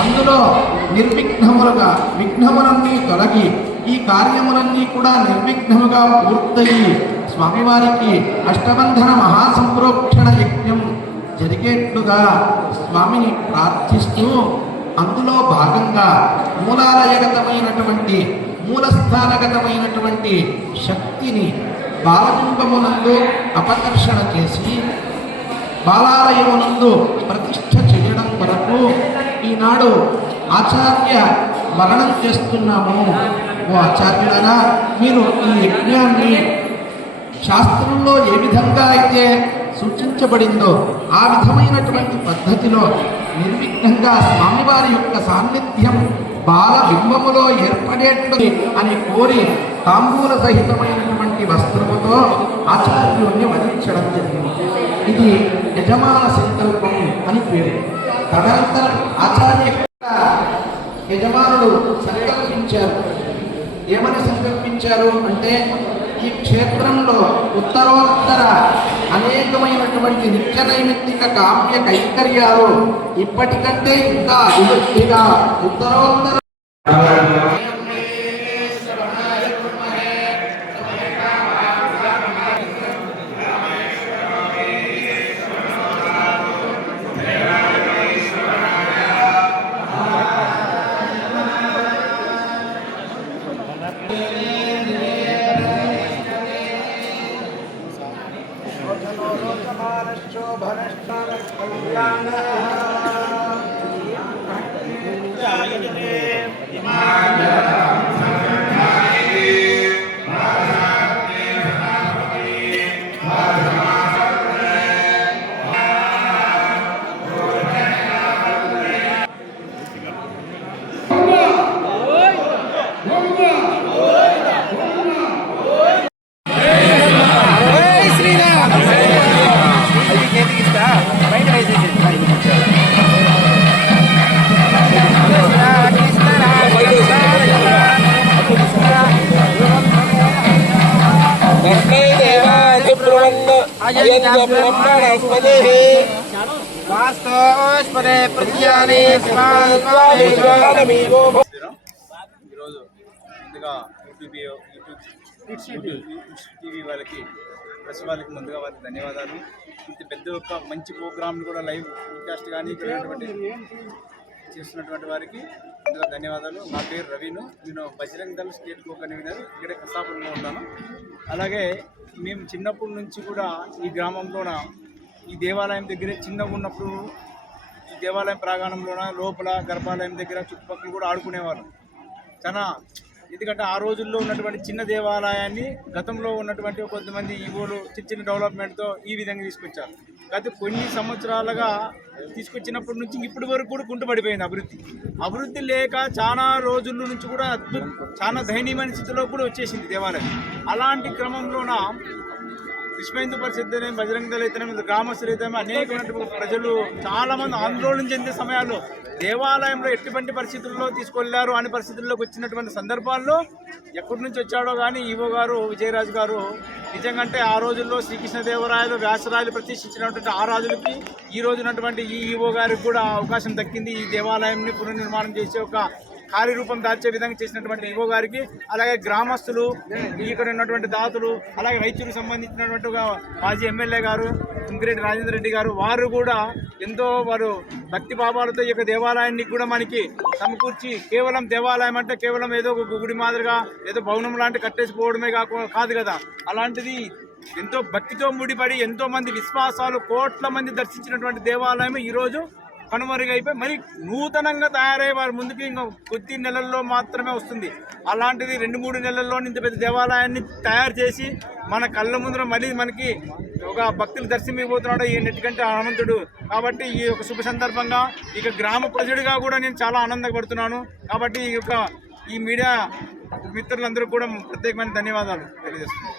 అందులో నిర్విఘ్నములుగా విఘ్నములన్నీ తొలగి ఈ కార్యములన్నీ కూడా నిర్విఘ్నముగా పూర్తయి స్వామివారికి అష్టబంధన మహాసంప్రోక్షణ యజ్ఞం జరిగేట్లుగా స్వామిని ప్రార్థిస్తూ అందులో భాగంగా మూలాలయగతమైనటువంటి మూలస్థానగతమైనటువంటి శక్తిని బాలబింబమునందు అపకర్షణ చేసి బాలాలయమునందు ప్రతిష్ఠ చేయడం కొరకు ఈనాడు ఆచార్య మరణం చేస్తున్నాము. ఓ ఆచార్యులరా, మీరు ఈ యజ్ఞాన్ని శాస్త్రంలో ఏ విధంగా అయితే సూచించబడిందో ఆ విధమైనటువంటి పద్ధతిలో నిర్విఘ్నంగా స్వామివారి యొక్క సాన్నిధ్యం బాల బింబములో ఏర్పడేట్లు అని కోరి తాంబూల సహితమైనటువంటి వస్త్రముతో ఆచార్యుడిని వధించడం జరిగింది. ఇది యజమాన సంకల్పం అని పేరు. తదనంతరం ఆచార్య యజమానుడు సంకల్పించారు. ఏమని సంకల్పించారు అంటే, ఈ క్షేత్రంలో ఉత్తరోత్తర అనేకమైనటువంటి నిత్య నైమిత్తిక కామ్య కైంకర్యాలు ఇప్పటికంటే ఇంకా అభివృద్ధిగా ఉత్తరోత్తర ఈరోజు ముందుగా టీవీ వాళ్ళకి ప్రెస్ వాళ్ళకి ముందుగా వారికి ధన్యవాదాలు. ఇంత పెద్ద ఒక మంచి ప్రోగ్రామ్ని కూడా లైవ్ బ్రాడ్కాస్ట్ కానీ చేస్తున్నటువంటి వారికి ముందుగా ధన్యవాదాలు. నా పేరు రవిను, నేను Bajrang Dal state co convener, ఇక్కడే కసాపురంలో ఉంటాను. అలాగే మేము చిన్నప్పటి నుంచి కూడా ఈ గ్రామంలోన ఈ దేవాలయం దగ్గరే చిన్నగా ఉన్నప్పుడు ఈ దేవాలయం ప్రాంగణంలోన లోపల గర్భాలయం దగ్గర చుట్టుపక్కల కూడా ఆడుకునేవారు. చాలా ఎందుకంటే ఆ రోజుల్లో ఉన్నటువంటి చిన్న దేవాలయాన్ని గతంలో ఉన్నటువంటి కొంతమంది ఈవోలు చిన్న డెవలప్మెంట్తో ఈ విధంగా తీసుకొచ్చారు. గత కొన్ని సంవత్సరాలుగా తీసుకొచ్చినప్పటి నుంచి ఇప్పటి వరకు కూడా కుంటుపడిపోయింది అభివృద్ధి లేక చాలా రోజుల నుంచి కూడా చాలా దయనీయమైన స్థితిలో కూడా వచ్చేసింది దేవాలయం. అలాంటి క్రమంలోన విశ్వ హిందూ పరిషత్ బజరంగ దళ అయితేనే గ్రామస్తులు అయితే అనేకమైనటువంటి ప్రజలు చాలామంది ఆందోళన చెందే సమయాల్లో దేవాలయంలో ఎటువంటి పరిస్థితుల్లో తీసుకెళ్లారు అనే పరిస్థితుల్లోకి వచ్చినటువంటి సందర్భాల్లో ఎక్కడి నుంచి వచ్చాడో కానీ ఈవో గారు విజయరాజు గారు నిజంగా ఆ రోజుల్లో శ్రీకృష్ణదేవరాయలు వ్యాసరాయలు ప్రతిష్ఠించినటువంటి ఆ రాజులకి ఈ రోజునటువంటి ఈ ఈవో గారికి కూడా అవకాశం దక్కింది. ఈ దేవాలయాన్ని పునర్నిర్మాణం చేసే ఒక కార్యరూపం దాల్చే విధంగా చేసినటువంటి ఈవో గారికి, అలాగే గ్రామస్తులు, ఇక్కడ ఉన్నటువంటి దాతలు, అలాగే రైతులకు సంబంధించినటువంటి మాజీ ఎమ్మెల్యే గారు తుంగిరెడ్డి రాజేంద్ర రెడ్డి గారు, వారు కూడా ఎంతో వారు భక్తి భావాలతో ఈ యొక్క దేవాలయాన్ని కూడా మనకి సమకూర్చి, కేవలం దేవాలయం అంటే కేవలం ఏదో ఒక గుడి మాదిరిగా ఏదో భవనం లాంటి కట్టేసిపోవడమే కాదు కదా, అలాంటిది ఎంతో భక్తితో ముడిపడి ఎంతో మంది విశ్వాసాలు కోట్ల మంది దర్శించినటువంటి దేవాలయం ఈరోజు కనుమరుగైపోయి మరి నూతనంగా తయారయ్యే వారి ముందుకి ఇంకా కొద్ది నెలల్లో మాత్రమే వస్తుంది. అలాంటిది 2-3 నెలల్లో ఇంత పెద్ద దేవాలయాన్ని తయారు చేసి మన కళ్ళ ముందర మళ్ళీ మనకి ఒక భక్తులు దర్శనమైపోతున్నాడు ఈ నెట్టికంటే హనుమంతుడు. కాబట్టి ఈ యొక్క శుభ సందర్భంగా ఇక గ్రామ ప్రజడిగా కూడా నేను చాలా ఆనందపడుతున్నాను. కాబట్టి ఈ మీడియా మిత్రులందరూ కూడా ప్రత్యేకమైన ధన్యవాదాలు తెలియజేస్తున్నాను.